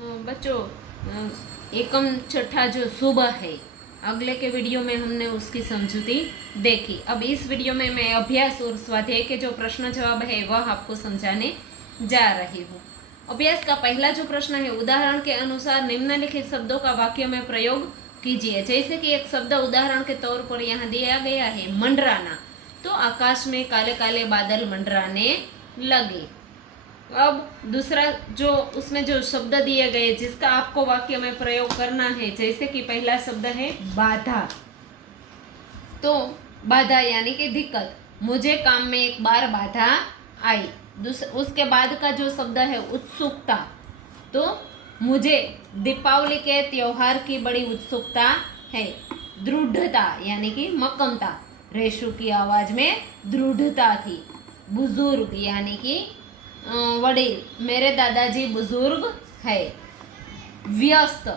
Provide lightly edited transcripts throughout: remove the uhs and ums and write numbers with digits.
बच्चों, एकम छठा जो सुबह है, अगले के वीडियो में हमने उसकी समझूती देखी। अब इस वीडियो में मैं अभ्यास और स्वाध्याय के जो प्रश्न जवाब है वह आपको समझाने जा रही हूँ। अभ्यास का पहला जो प्रश्न है, उदाहरण के अनुसार निम्नलिखित शब्दों का वाक्य में प्रयोग कीजिए। जैसे कि एक शब्द उदाहरण के तौर पर यहाँ दिया गया है मंडराना, तो आकाश में काले काले बादल मंडराने लगे। अब दूसरा जो उसमें जो शब्द दिए गए जिसका आपको वाक्य में प्रयोग करना है, जैसे कि पहला शब्द है बाधा, तो बाधा यानी कि दिक्कत, मुझे काम में एक बार बाधा आई। उसके बाद का जो शब्द है उत्सुकता, तो मुझे दीपावली के त्योहार की बड़ी उत्सुकता है। दृढ़ता यानी कि मक्कमता, रेशु की आवाज में दृढ़ता थी। बुजुर्ग यानी कि वडील, मेरे दादाजी बुजुर्ग है। व्यस्त,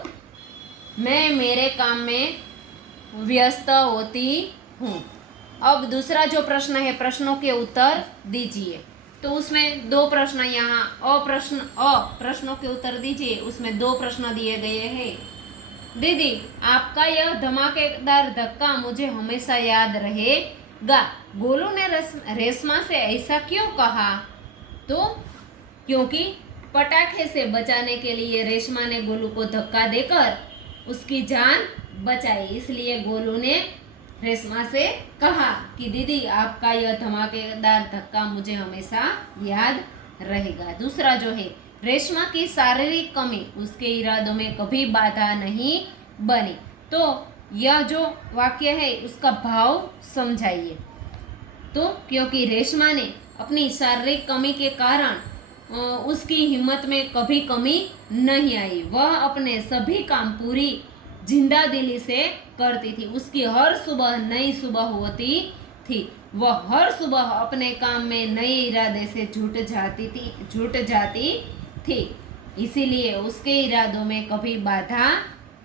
मैं मेरे काम में व्यस्त होती हूँ। अब दूसरा जो प्रश्न है, प्रश्नों के उत्तर दीजिए। तो उसमें दो प्रश्न यहाँ प्रश्नों के उत्तर दीजिए, उसमें दो प्रश्न दिए गए हैं। दीदी, आपका यह धमाकेदार धक्का मुझे हमेशा याद रहेगा। गोलू ने रेशमा से ऐसा क्यों कहा? तो क्योंकि पटाखे से बचाने के लिए रेशमा ने गोलू को धक्का देकर उसकी जान बचाई, इसलिए गोलू ने रेशमा से कहा कि दीदी, आपका यह धमाकेदार धक्का मुझे हमेशा याद रहेगा। दूसरा जो है, रेशमा की शारीरिक कमी उसके इरादों में कभी बाधा नहीं बनी। तो यह जो वाक्य है उसका भाव समझाइए। तो क्योंकि रेशमा ने अपनी शारीरिक कमी के कारण उसकी हिम्मत में कभी कमी नहीं आई। वह अपने सभी काम पूरी जिंदा दिली से करती थी। उसकी हर सुबह नई सुबह होती थी। वह हर सुबह अपने काम में नए इरादे से जुट जाती थी, इसीलिए उसके इरादों में कभी बाधा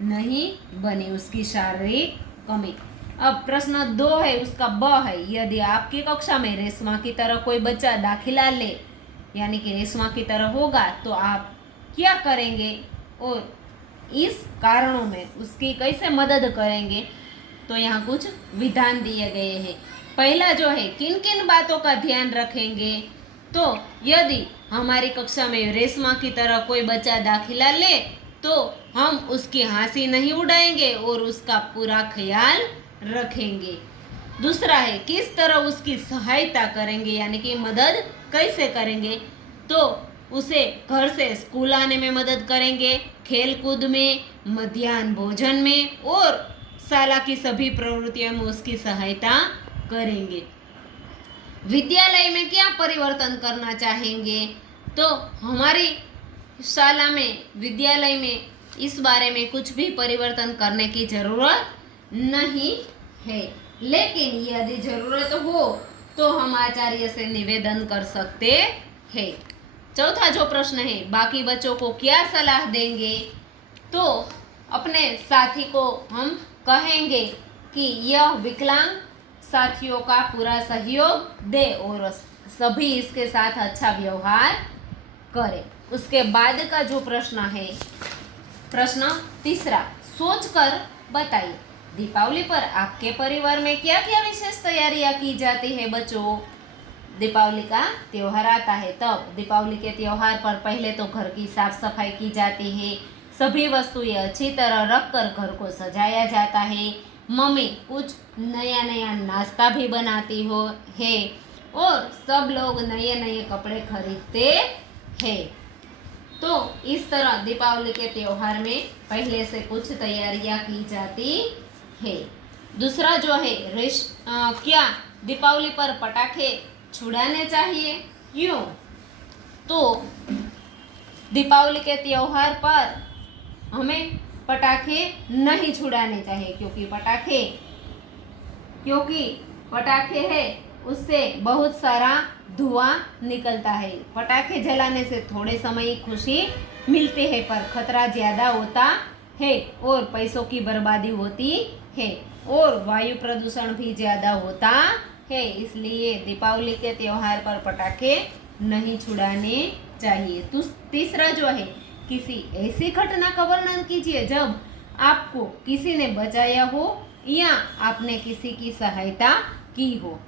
नहीं बनी, उसकी शारीरिक कमी। अब प्रश्न 2 है, उसका ब है, यदि आपकी कक्षा में रेशमा की तरह कोई बच्चा दाखिला ले यानी कि रेशमा की तरह होगा तो आप क्या करेंगे और इस कारणों में उसकी कैसे मदद करेंगे? तो यहाँ कुछ विधान दिए गए हैं। पहला जो है, किन किन बातों का ध्यान रखेंगे? तो यदि हमारी कक्षा में रेशमा की तरह कोई बच्चा दाखिला ले तो हम उसकी हंसी नहीं उड़ाएंगे और उसका पूरा ख्याल रखेंगे। दूसरा है, किस तरह उसकी सहायता करेंगे यानी कि मदद कैसे करेंगे? तो उसे घर से स्कूल आने में मदद करेंगे, खेल कूद में, मध्याह्न भोजन में और शाला की सभी प्रवृत्तियों में उसकी सहायता करेंगे। विद्यालय में क्या परिवर्तन करना चाहेंगे? तो हमारी शाला में, विद्यालय में इस बारे में कुछ भी परिवर्तन करने की जरूरत नहीं है, लेकिन यदि जरूरत हो तो हम आचार्य से निवेदन कर सकते हैं। चौथा जो प्रश्न है, बाकी बच्चों को क्या सलाह देंगे? तो अपने साथी को हम कहेंगे कि यह विकलांग साथियों का पूरा सहयोग दे और सभी इसके साथ अच्छा व्यवहार करें। उसके बाद का जो प्रश्न है, प्रश्न तीसरा, सोचकर बताइए, दीपावली पर आपके परिवार में क्या क्या विशेष तैयारियां की जाती है? बच्चों, दीपावली का त्योहार आता है, तब दीपावली के त्योहार पर पहले तो घर की साफ सफाई की जाती है, सभी वस्तुएं अच्छी तरह रखकर घर को सजाया जाता है। मम्मी कुछ नया नया नाश्ता भी बनाती है और सब लोग नए नए कपड़े खरीदते हैं। तो इस तरह दीपावली के त्योहार में पहले से कुछ तैयारियां की जाती है। दूसरा जो है, क्या दीपावली पर पटाखे छुड़ाने चाहिए? क्यों? तो दीपावली के त्योहार पर हमें पटाखे नहीं छुड़ाने चाहिए, क्योंकि पटाखे है उससे बहुत सारा धुआं निकलता है। पटाखे जलाने से थोड़े समय खुशी मिलती है, पर खतरा ज़्यादा होता है और पैसों की बर्बादी होती है और वायु प्रदूषण भी ज़्यादा होता है। इसलिए दीपावली के त्योहार पर पटाखे नहीं छुड़ाने चाहिए। तीसरा जो है, किसी ऐसी घटना का वर्णन कीजिए जब आपको किसी ने बचाया हो या आपने किसी की सहायता की हो।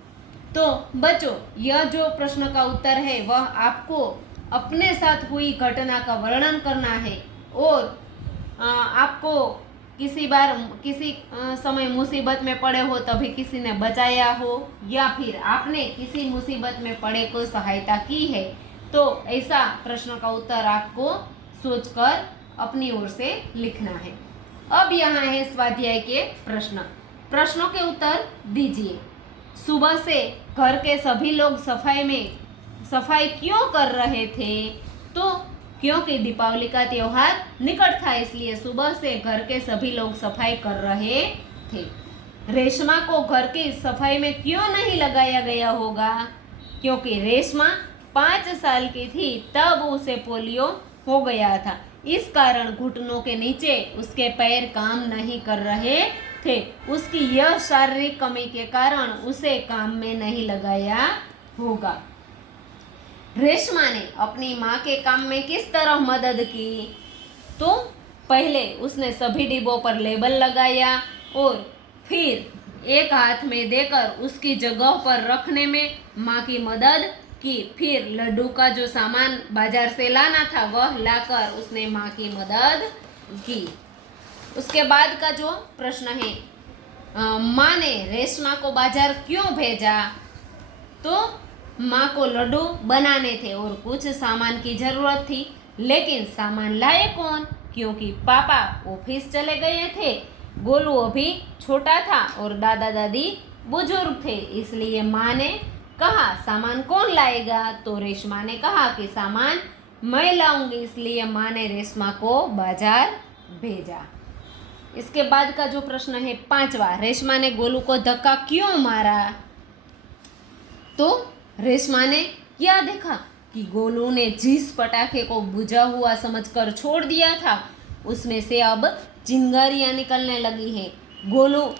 तो बच्चों, यह जो प्रश्न का उत्तर है वह आपको अपने साथ हुई घटना का वर्णन करना है और आपको किसी समय मुसीबत में पड़े हो तभी किसी ने बचाया हो या फिर आपने किसी मुसीबत में पड़े को सहायता की है, तो ऐसा प्रश्न का उत्तर आपको सोचकर अपनी ओर से लिखना है। अब यहाँ है स्वाध्याय के प्रश्नों के उत्तर दीजिए। सुबह से घर के सभी लोग सफाई क्यों कर रहे थे? तो क्योंकि दीपावली का त्योहार निकट था, इसलिए सुबह से घर के सभी लोग सफाई कर रहे थे। रेशमा को घर की सफाई में क्यों नहीं लगाया गया होगा? क्योंकि रेशमा 5 साल की थी तब उसे पोलियो हो गया था, इस कारण घुटनों के नीचे उसके पैर काम नहीं कर रहे थे। उसकी यह शारीरिक कमी के कारण उसे काम में नहीं लगाया होगा। रेशमा ने अपनी माँ के काम में किस तरह मदद की? तो पहले उसने सभी डिब्बों पर लेबल लगाया और फिर एक हाथ में देकर उसकी जगह पर रखने में माँ की मदद की। फिर लड्डू का जो सामान बाजार से लाना था वह लाकर उसने माँ की मदद की। उसके बाद का जो प्रश्न है, माँ ने रेशमा को बाजार क्यों भेजा? तो माँ को लड्डू बनाने थे और कुछ सामान की जरूरत थी, लेकिन सामान लाए कौन? क्योंकि पापा ऑफिस चले गए थे, गोलू अभी छोटा था और दादा दादी बुजुर्ग थे, इसलिए माँ ने कहा सामान कौन लाएगा? तो रेशमा ने कहा कि सामान मैं लाऊंगी, इसलिए माँ ने रेशमा को बाजार भेजा। इसके बाद का जो प्रश्न है 5वां, रेशमा ने गोलू को धक्का क्यों मारा? तो रेशमा ने क्या देखा कि गोलू ने जिस पटाखे को बुझा हुआ समझकर छोड़ दिया था उसमें से अब चिंगारियां निकलने लगी हैं। गोलू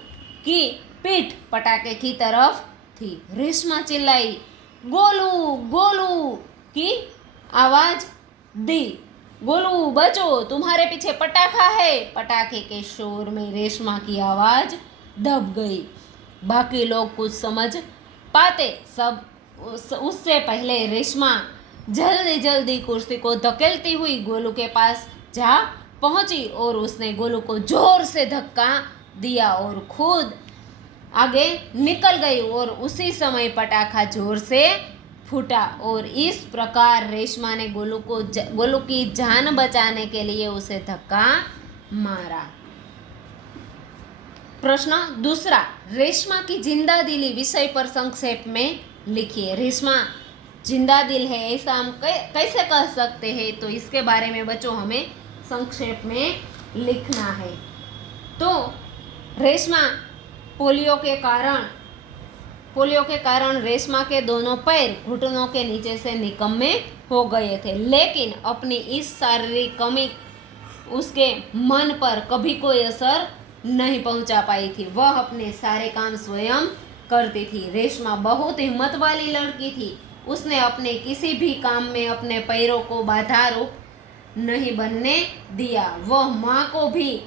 की पीठ पटाखे की तरफ थी। रेशमा चिल्लाई, गोलू गोलू की आवाज दी, गोलू बचो, तुम्हारे पीछे पटाखा है। पटाखे के शोर में रेशमा की आवाज दब गई। बाकी लोग कुछ समझ पाते सब उससे पहले रेशमा जल्दी जल्दी कुर्सी को धकेलती हुई गोलू के पास जा पहुंची और उसने गोलू को जोर से धक्का दिया और खुद आगे निकल गई और उसी समय पटाखा जोर से फूटा और इस प्रकार रेशमा ने गोलू की जान बचाने के लिए उसे धक्का मारा। प्रश्न दूसरा, रेशमा की जिंदा दिली विषय पर संक्षेप में लिखिए। रेशमा जिंदा दिल है ऐसा हम कैसे कह सकते हैं? तो इसके बारे में बच्चों हमें संक्षेप में लिखना है। तो रेशमा पोलियो के कारण रेशमा के दोनों पैर घुटनों के नीचे से निकम्मे हो गए थे, लेकिन अपनी इस शारीरिक कमी उसके मन पर कभी कोई असर नहीं पहुंचा पाई थी। वह अपने सारे काम स्वयं करती थी। रेशमा बहुत हिम्मत वाली लड़की थी। उसने अपने किसी भी काम में अपने पैरों को बाधा रूप नहीं बनने दिया। वह माँ को भी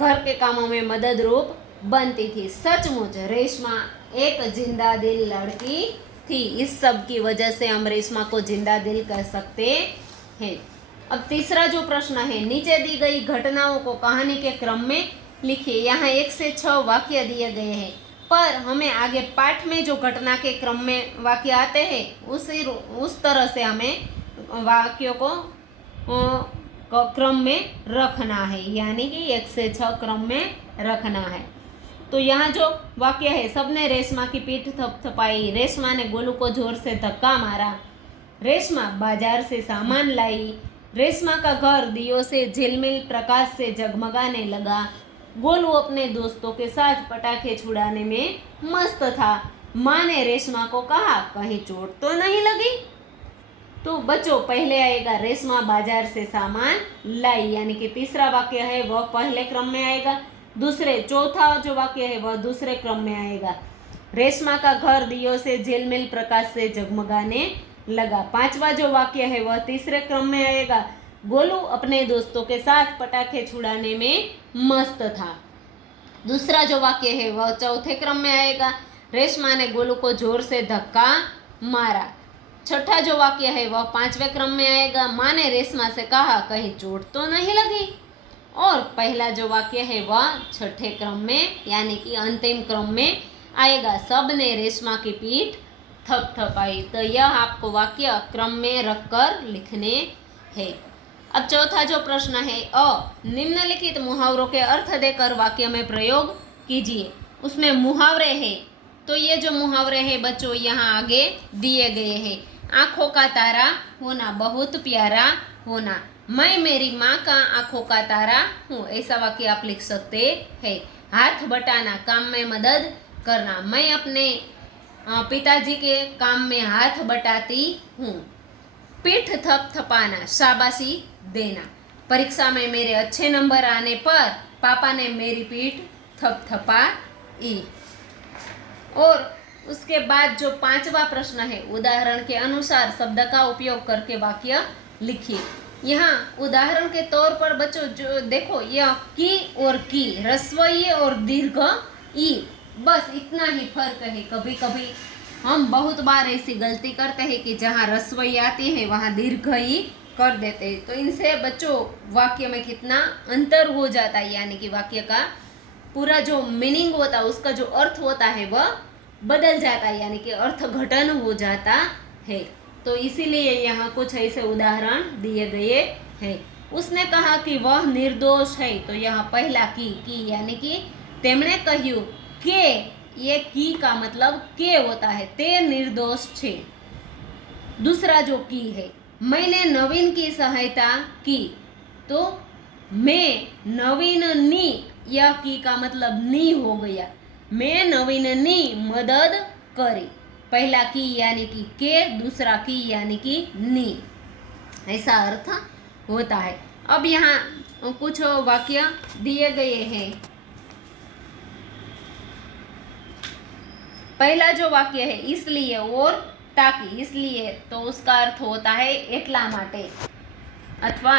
घर के कामों में मदद रूप बनती थी। सचमुच रेशमा एक जिंदा दिल लड़की थी। इस सब की वजह से हम रेशमा को जिंदा दिल कह सकते हैं। अब तीसरा जो प्रश्न है, नीचे दी गई घटनाओं को कहानी के क्रम में लिखिए। यहाँ 1 से 6 वाक्य दिए गए हैं, पर हमें आगे पाठ में जो घटना के क्रम में वाक्य आते हैं उस तरह से हमें वाक्यों को क्रम में रखना है, यानी कि 1 से 6 क्रम में रखना है। तो यहाँ जो वाक्य है, सबने रेशमा की पीठ थपथपाई, रेशमा ने गोलू को जोर से धक्का मारा, रेशमा बाजार से सामान लाई, रेशमा का घर दियों से झिलमिल प्रकाश से जगमगाने लगा, गोलू अपने दोस्तों के साथ पटाखे छुड़ाने में मस्त था, माँ ने रेशमा को कहा कहीं चोट तो नहीं लगी। तो बच्चों पहले आएगा रेशमा बाजार से सामान लाई, यानी कि तीसरा वाक्य है वह पहले क्रम में आएगा। चौथा जो वाक्य है वह दूसरे क्रम में आएगा। रेशमा का घर दियों से झिलमिल प्रकाश से जगमगाने लगा। 5वां जो वाक्य है वह तीसरे क्रम में आएगा। गोलू अपने दोस्तों के साथ पटाखे छुड़ाने में मस्त था। दूसरा जो वाक्य है वह चौथे क्रम में आएगा। रेशमा ने गोलू को जोर से धक्का मारा। छठा जो वाक्य है वह पांचवें क्रम में आएगा। माँ ने रेशमा से कहा, कहीं चोट तो नहीं लगी। और पहला जो वाक्य है वह छठे क्रम में यानी कि अंतिम क्रम में आएगा। सब ने रेशमा की पीठ थपथपाई। तो यह आपको वाक्य क्रम में रखकर लिखने हैं। अब चौथा जो प्रश्न है निम्नलिखित मुहावरों के अर्थ देकर वाक्य में प्रयोग कीजिए। उसमें मुहावरे हैं, तो ये जो मुहावरे हैं बच्चों यहाँ आगे दिए गए हैं। आँखों का तारा होना, बहुत प्यारा होना, मैं मेरी माँ का आँखों का तारा हूँ, ऐसा वाक्य आप लिख सकते हैं। हाथ बटाना, काम में मदद करना, मैं अपने पिताजी के काम में हाथ बटाती हूँ। पीठ थपथपाना, शाबाशी देना, परीक्षा में मेरे अच्छे नंबर आने पर पापा ने मेरी पीठ थपथपाई। और उसके बाद जो पांचवा प्रश्न है, उदाहरण के अनुसार शब्द का उपयोग करके वाक्य लिखिए। यहाँ उदाहरण के तौर पर बच्चों जो देखो, यह की और की, ह्रस्व ई और दीर्घ ई, बस इतना ही फर्क है। कभी कभी हम बहुत बार ऐसी गलती करते हैं कि जहाँ ह्रस्व ई आती है वहाँ दीर्घ ई कर देते हैं। तो इनसे बच्चों वाक्य में कितना अंतर हो जाता है, यानी कि वाक्य का पूरा जो मीनिंग होता है, उसका जो अर्थ होता है वह बदल जाता है, यानी कि अर्थ घटन हो जाता है। तो इसीलिए यहाँ कुछ ऐसे उदाहरण दिए गए हैं। उसने कहा कि वह निर्दोष है, तो यहाँ पहला की यानी कि तेमणे कह્યું के, ये की का मतलब के होता है, ते निर्दोष छे। दूसरा जो की है, मैंने नवीन की सहायता की, तो मैं नवीन नी, यह की का मतलब नी हो गया, मैं नवीन नी मदद करी। पहला की यानी कि के, दूसरा की यानी कि नी, ऐसा अर्थ होता है। अब यहाँ कुछ वाक्य दिए गए हैं। पहला जो वाक्य है, इसलिए और ताकि, इसलिए तो उसका अर्थ होता है એટલા માટે, अथवा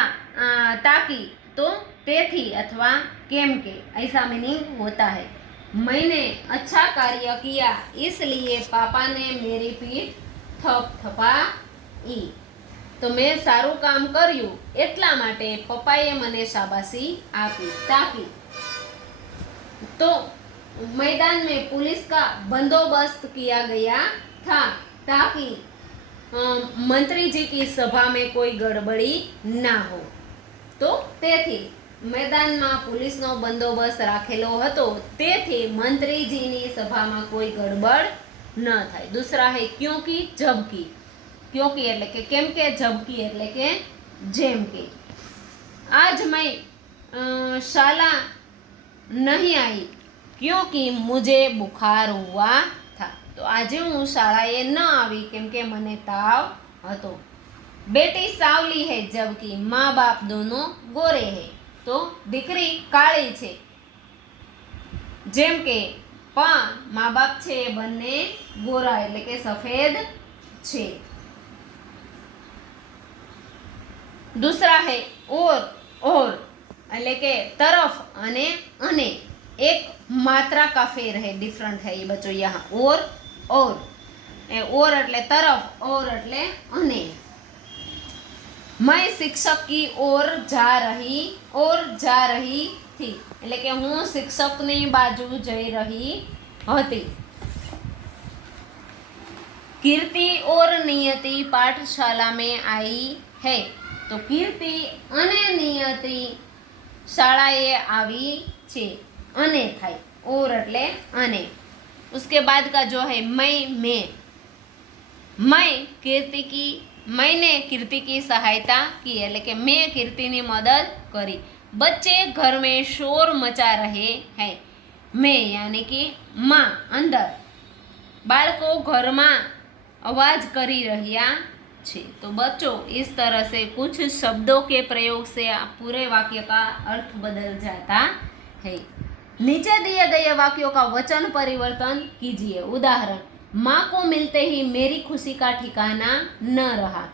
ताकि तो तेथी अथवा केम के, ऐसा मीनिंग होता है। मैंने अच्छा कार्य किया इसलिए पापा ने मेरी पीठ थपथपाई, तो मैं साરું કામ કર્યું એટલા માટે પપ્પાએ મને શાબાશી આપી। ताकि तो मैदान में पुलिस का बंदोबस्त किया गया था ताकि मंत्री जी की सभा में कोई गड़बड़ी ना हो। तो તેથી मैदाનમાં पुलिसનો બંદોબસ્ત રાખેલો હતો, તેથી મંત્રીજીની સભામાં કોઈ ગડબડ ન થાય। दूसरा है क्योंकि जबकि, क्योंकि એટલે કે કેમ કે, जबकि એટલે કે જેમ કે। आज मैं शाला नहीं आई क्योंकि मुझे बुखार हुआ था, तो आज हूँ शालाए न આવી કેમ કે મને તાવ હતો। बेटी सावली है जबकि माँ बाप दोनों गोरे है, तो दीकरी काળી છે, જેમ કે माँ बाप છે બંને गोरा એટલે કે सफेद છે। दूसरा है और એટલે કે तरफ अने एक मात्रा का फेर है, डिफरेंट है ये बच्चों। यहाँ और એટલે तरफ, और એટલે अने। मैं शिक्षक की ओर जा रही थी એટલે કે હું શિક્ષકની બાજુ જઈ રહી હતી। कीर्ति और नियति पाठशाला में आई है, तो कीर्ति अने नियति शाळाए आवी छे, अने थाय, और એટલે अने। उसके बाद का जो है मैं कीर्ति की, मैंने कीर्ति की सहायता की એટલે કે मैं कीर्ति ની मदद करी। बच्चे घर में शोर मचा रहे हैं, मैं यानी कि माँ अंदर, बाळको घर में आवाज करी रहिया छे। तो बच्चों इस तरह से कुछ शब्दों के प्रयोग से पूरे वाक्य का अर्थ बदल जाता है। नीचे दिए गए वाक्यों का वचन परिवर्तन कीजिए। उदाहरण, माँ को मिलते ही मेरी खुशी का ठिकाना न रहा।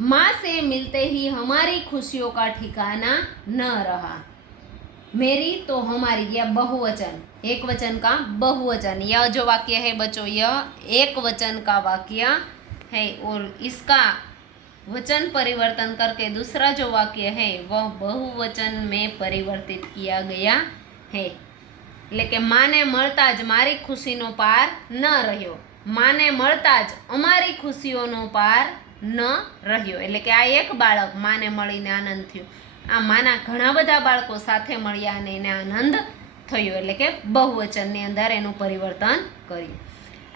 माँ से मिलते ही हमारी खुशियों का ठिकाना न रहा। मेरी तो हमारी, यह बहुवचन, एक वचन का बहुवचन। यह जो वाक्य है बच्चों, यह एक वचन का वाक्य है और इसका वचन परिवर्तन करके दूसरा जो वाक्य है वह बहुवचन में परिवर्तित किया गया है। એટલે કે માને મળતા જ મારી ખુશીનો પાર ન રહ્યો, માને મળતા જ અમારી ખુશીઓનો પાર ન રહ્યો। એટલે કે આ એક બાળક માને મળીને આનંદ થયો, આ માના ઘણા બધા બાળકો સાથે મળ્યા અને એને આનંદ થયો, એટલે કે बहुवचनની અંદર એનું પરિવર્તન કર્યું।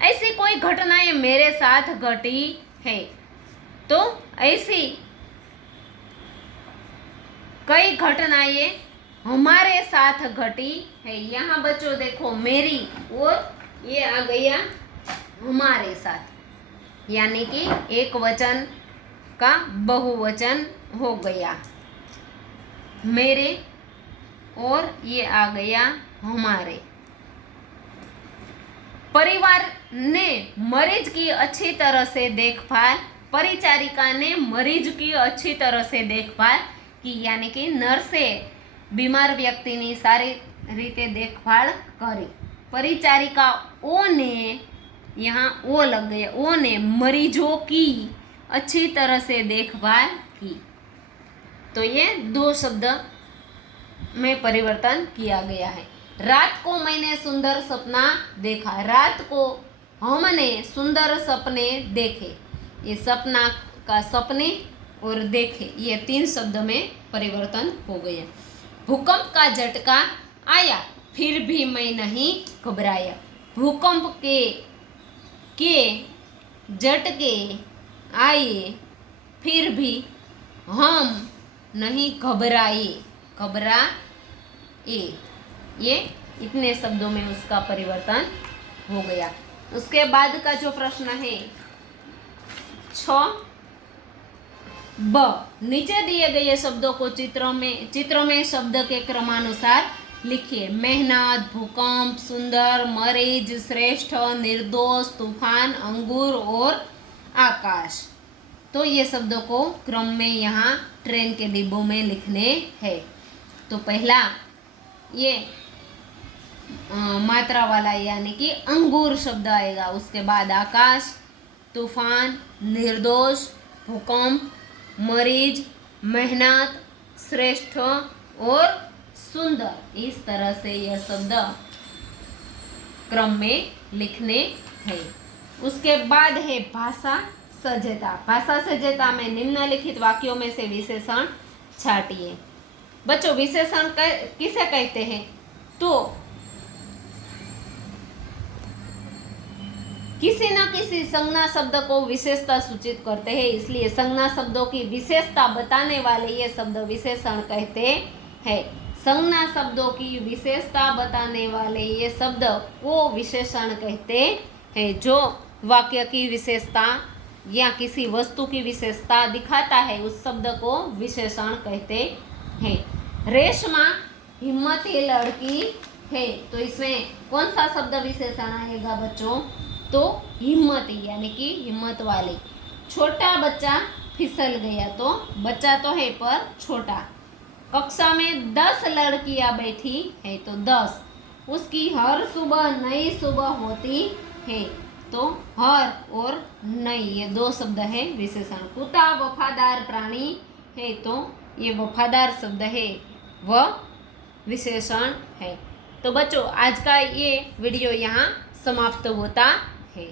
ऐसी कोई घटनाएं मेरे साथ घटी है, तो ऐसी कई घटनाएं हमारे साथ घटी है। यहाँ बच्चों देखो मेरी और ये आ गया हमारे साथ, यानी कि एक वचन का बहुवचन हो गया। मेरे और ये आ गया हमारे। परिवार ने मरीज की अच्छी तरह से देखभाल, परिचारिका ने मरीज की अच्छी तरह से देखभाल की, यानी कि नर्से बीमार व्यक्तिनी सारी रीते देखभाल करी। परिचारिकाओं ने, यहाँ ओ लग गया, ओ ने मरीजों की अच्छी तरह से देखभाल की। तो ये दो शब्द में परिवर्तन किया गया है। रात को मैंने सुंदर सपना देखा, रात को हमने सुंदर सपने देखे। ये सपना का सपने और देखे, ये तीन शब्द में परिवर्तन हो गया। भूकंप का झटका आया फिर भी मैं नहीं घबराया। भूकंप के झटके आए फिर भी हम नहीं घबराए। घबराए, ये इतने शब्दों में उसका परिवर्तन हो गया। उसके बाद का जो प्रश्न है 6ब, नीचे दिए गए शब्दों को चित्रों में शब्द के क्रमानुसार लिखिए। मेहनत, भूकंप, सुंदर, मरीज, श्रेष्ठ, निर्दोष, तूफान, अंगूर और आकाश। तो ये शब्दों को क्रम में यहाँ ट्रेन के डिब्बों में लिखने हैं। तो पहला ये मात्रा वाला यानी कि अंगूर शब्द आएगा, उसके बाद आकाश, तूफान, निर्दोष, भूकंप, मरीज, मेहनत, श्रेष्ठ और सुंदर। इस तरह से यह शब्द क्रम में लिखने हैं। उसके बाद है भाषा सज्जता। भाषा सज्जता में निम्नलिखित वाक्यों में से विशेषण छाटिए। बच्चों विशेषण किसे कहते हैं? तो किसी न किसी संज्ञा शब्द को विशेषता सूचित करते हैं, इसलिए संज्ञा शब्दों की विशेषता बताने वाले ये शब्द विशेषण कहते हैं। संज्ञा शब्दों की विशेषता बताने वाले ये शब्द वो विशेषण कहते हैं जो वाक्य की विशेषता या किसी वस्तु की विशेषता दिखाता है, उस शब्द को विशेषण कहते हैं। रेशमा हिम्मती लड़की है, तो इसमें कौन सा शब्द विशेषण आएगा बच्चों? तो हिम्मती यानी कि हिम्मत वाली। छोटा बच्चा फिसल गया, तो बच्चा तो है पर छोटा। कक्षा में 10 लड़कियां बैठी है, तो 10। उसकी हर सुबह नई सुबह होती है, तो हर और नई ये दो शब्द है विशेषण। कुत्ता वफादार प्राणी है, तो ये वफादार शब्द है वह विशेषण है। तो बच्चों आज का ये वीडियो यहाँ समाप्त होता है।